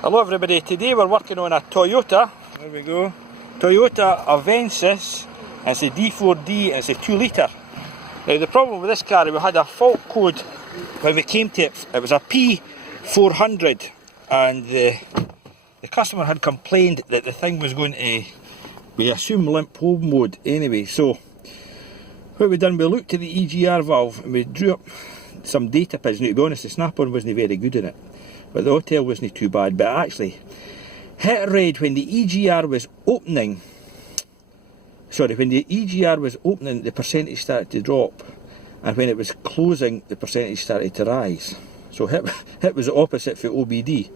Hello everybody, today we're working on a Toyota, there we go, Toyota Avensis, and it's a D4D and it's a 2 litre. Now the problem with this car, we had a fault code when we came to it, it was a P400, and the customer had complained that the thing was going to, we assume, limp hold mode anyway. So what we done, we looked at the EGR valve and we drew up some data pins. Now to be honest, the snap-on wasn't very good in it, but the hotel wasn't too bad. But I actually hit red when the EGR was opening. Sorry, when the EGR was opening, the percentage started to drop, and when it was closing, the percentage started to rise. So hit was the opposite for OBD.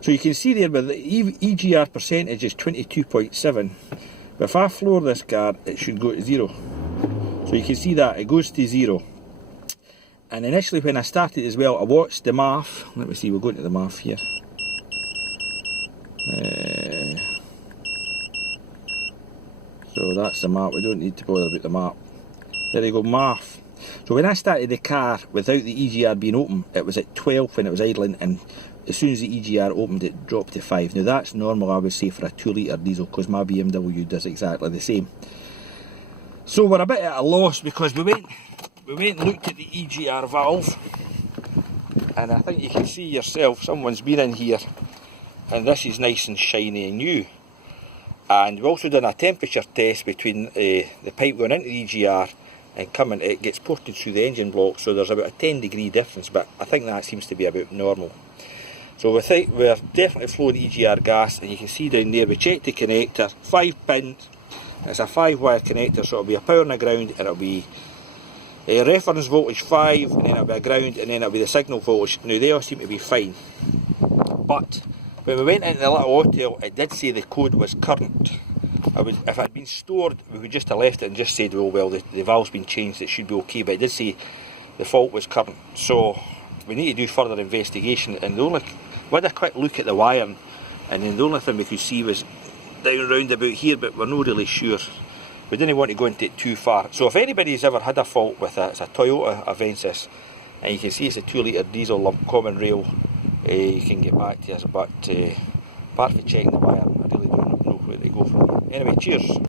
So you can see there with the EGR percentage is 22.7, but if I floor this car, it should go to 0. So you can see that it goes to 0. And initially when I started as well, I watched the MAF. Let me see, we're going to the MAF here. So that's the map, we don't need to bother about the map. There you go, MAF. So when I started the car without the EGR being open, it was at 12 when it was idling, and as soon as the EGR opened, it dropped to 5. Now that's normal, I would say, for a 2 litre diesel, because my BMW does exactly the same. So we're a bit at a loss because we went and looked at the EGR valve, and I think you can see yourself, someone's been in here, and this is nice and shiny and new. And we've also done a temperature test between the pipe going into the EGR and coming, it gets ported through the engine block, so there's about a 10-degree difference, but I think that seems to be about normal. So we're definitely flowing EGR gas, and you can see down there, we checked the connector, 5 pins, it's a 5-wire connector, so it'll be a power and a ground, and it'll be a reference voltage 5, and then it'll be a ground, and then it'll be the signal voltage. Now they all seem to be fine, but when we went into the little hotel, it did say the code was current. If it had been stored, we would just have left it and just said, well, the valve's been changed, it should be okay, but it did say the fault was current. So we need to do further investigation, and we had a quick look at the wiring, and then the only thing we could see was down round about here, but we're not really sure. We didn't want to go into it too far. So if anybody's ever had a fault with it, it's a Toyota Avensis, and you can see it's a 2 litre diesel lump common rail, you can get back to us, but apart from checking the wire, I really don't know where to go from there. Anyway, cheers.